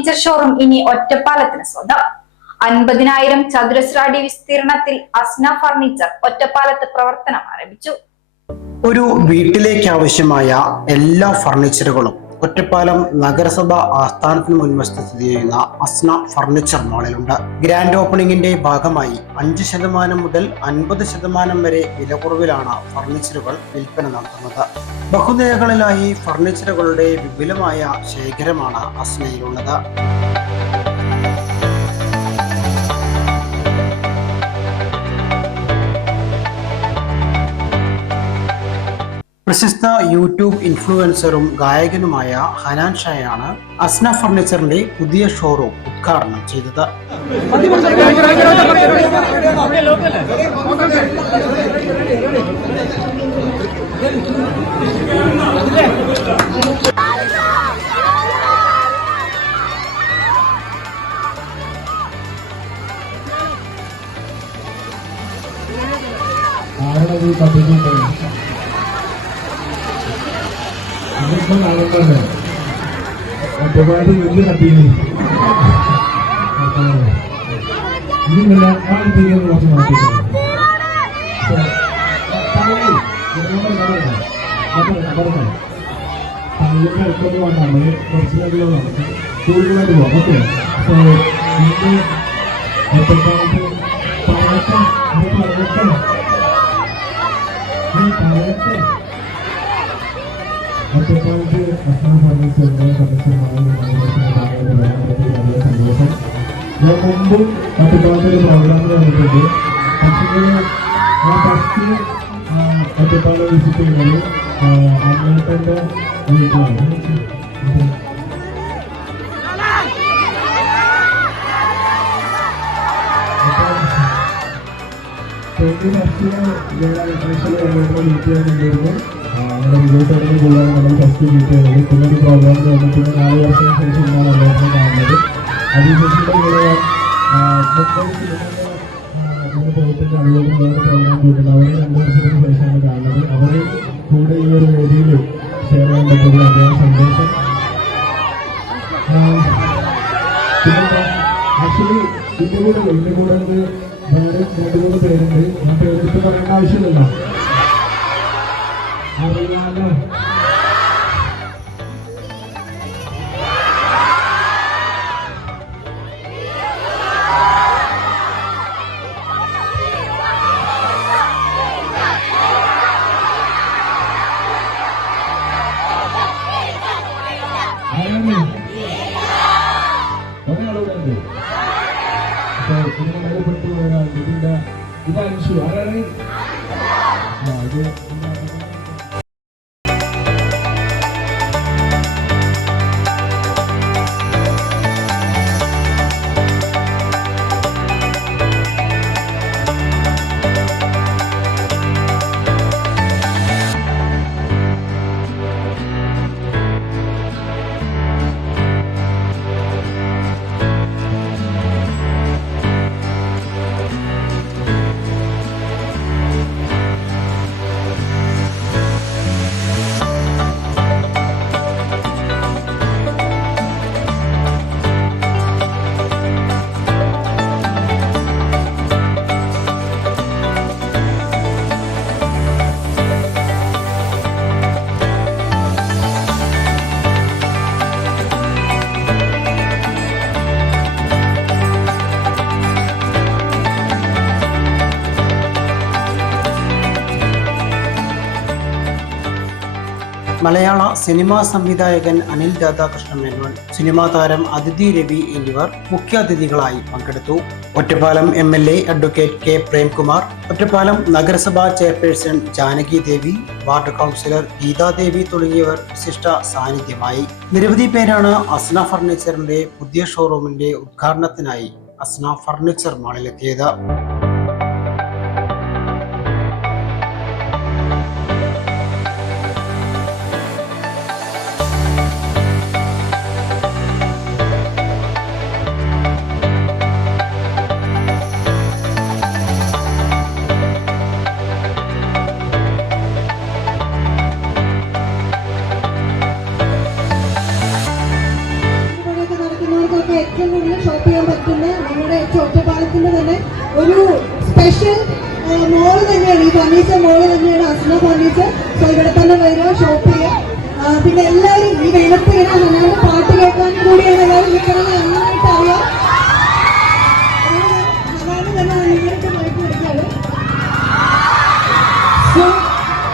Furniture showroom ഇനി ഒറ്റപ്പാലത്തിന് സ്വന്തം. 50,000 ചതുരശ്ര അടി വിസ്തീർണത്തിൽ അസ്ന ഫർണിച്ചർ ഒറ്റപ്പാലത്ത് പ്രവർത്തനം ആരംഭിച്ചു. ഒരു വീട്ടിലേക്ക് ആവശ്യമായ എല്ലാ ഫർണിച്ചറുകളും ഒറ്റപ്പാലം നഗരസഭ ആസ്ഥാനത്തിന് മുൻവശത്ത് സ്ഥിതി ചെയ്യുന്ന അസ്ന ഫർണിച്ചർ മാളിലുണ്ട്. ഗ്രാൻഡ് ഓപ്പണിംഗിന്റെ ഭാഗമായി 5% മുതൽ 50% വരെ വില കുറവിലാണ് ഫർണിച്ചറുകൾ വിൽപ്പന നടത്തുന്നത്. ബഹുനിലകളിലായി ഫർണിച്ചറുകളുടെ വിപുലമായ ശേഖരമാണ് അസ്നയിലുള്ളത്. പ്രശസ്ത യൂട്യൂബ് ഇൻഫ്ലുവൻസറും ഗായകനുമായ ഹനാൻ ഷായാണ് അസ്ന ഫർണിച്ചറിന്റെ പുതിയ ഷോറൂം ഉദ്ഘാടനം ചെയ്തത്. ഒരുപാട് വലിയ കത്തിയാണ് ഇതിനുള്ള ആ തീരുന്ന കുറച്ച് മാറ്റിയിട്ടുണ്ട്. തലയിലേക്ക് വന്നാണ് കുറച്ചിലധികം നമുക്ക് കൂടുതലായിട്ട് പോകാം. ഓക്കെ, ഒറ്റപ്പാലത്ത് അസ്ന ഫർണിച്ചറിന്റെ നല്ല സന്തോഷം. ഞാൻ മുമ്പും ഒറ്റപ്പാലത്ത് ഒരു പ്രോഗ്രാമിൽ വന്നിട്ടുണ്ട്. പക്ഷേ ഞാൻ ഫസ്റ്റ് ഒറ്റപ്പാലം വിസിറ്റ് ചെയ്യുന്നത് അമ്മേട്ടൻ്റെ വീട്ടിലാണ്. വീട്ടിലായിരുന്നു നമ്മുടെ വിജയത്തോടെ കൂടാതെ നമ്മൾ ഫസ്റ്റ് കിട്ടിയത്. പിന്നെ ഒരു പ്രോഗ്രാമിൽ വന്നിട്ട് 4 വർഷത്തിന് ശേഷം ഞാൻ എല്ലാവരും കാണുന്നത്. അതിനുശേഷം കൂടെ മുംബൈ പോയിട്ടുണ്ട്. അതുപോലെ വേറെ പ്രോഗ്രാം പോയിട്ടുണ്ട്. അവരെ 2 വർഷത്തിന് ശേഷമാണ് കാണുന്നത്. അവർ കൂടെ ഈ ഒരു വേദിയിൽ ഷെയർ ചെയ്യാൻ പറ്റുന്നത് അദ്ദേഹം സന്തോഷം. പിന്നെ ആക്ച്വലി ഇതിൻ്റെ കൂടെ വേറെ 2-3 പേരുണ്ട്. ഞാൻ പേരെടുത്ത് പറയേണ്ട ആവശ്യമില്ലല്ലോ, അറിയാലോ. ഒരാളൂടെ ഉണ്ട്. അപ്പൊ ഇതിനെ നിലപ്പെട്ടു ഒരാളുണ്ട്. ഇത് അൻഷു. ആരാണ് ഇത്? മലയാള സിനിമാ സംവിധായകൻ അനിൽ രാധാകൃഷ്ണ മേനോൻ, സിനിമാ താരം അതിഥി രവി എന്നിവർ മുഖ്യാതിഥികളായി പങ്കെടുത്തു. Ottapalam MLA advocate K Premkumar, Ottapalam നഗരസഭാ ചെയർപേഴ്സൺ ജാനകി ദേവി, വാർഡ് കൗൺസിലർ ഗീതാദേവി തുടങ്ങിയവർ വിശിഷ്ട സാന്നിധ്യമായി. നിരവധി പേരാണ് അസ്ന ഫർണിച്ചറിന്റെ പുതിയ ഷോറൂമിന്റെ ഉദ്ഘാടനത്തിനായി അസ്ന ഫർണിച്ചർ മാളിലെത്തിയത്. ഫർണിച്ചർ മോള് തന്നെയാണ് അസ്ന ഫർണിച്ചർ. സോ ഇവിടെ തന്നെ വരിക, ഷോപ്പ് ചെയ്യുക. പിന്നെ എല്ലാവരും ഈ വെയിലത്ത് ഇങ്ങനെ നന്നായിട്ട് പാട്ട് കേൾക്കാൻ കൂടിയാണ് എല്ലാവരും നിൽക്കണമെന്ന് നന്നായിട്ട് അറിയാം. അതാണ് തന്നെ നേരിട്ട് മാറ്റി വെച്ചാണ്. സോ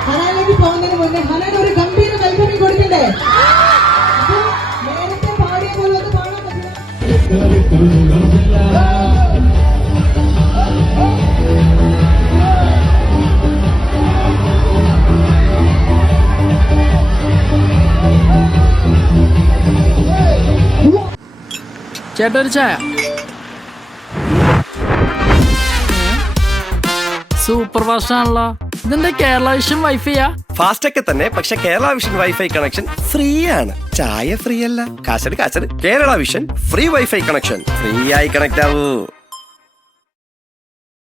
ഹനാനിലേക്ക് പോകുന്നതിന് മുന്നേ ഹനാൻ ഒരു ഗംഭീര വെൽക്കമിങ് കൊടുക്കണ്ടേ? നേരത്തെ പാടിയ പോലെ ഒന്ന് പാടാൻ പറ്റില്ല. ചേട്ടാ ഒരു ചായ. സൂപ്പർ ഫാസ്റ്റ് ആണല്ലോ. ഇതെന്താ കേരള വിഷൻ വൈഫൈയാ? ഫാസ്റ്റ് ഒക്കെ തന്നെ, പക്ഷെ Kerala Vision wifi connection free ആണ്. ചായ ഫ്രീ അല്ല, കാശട് Kerala Vision free wifi connection. Free ആയി കണക്ട് ആവൂ.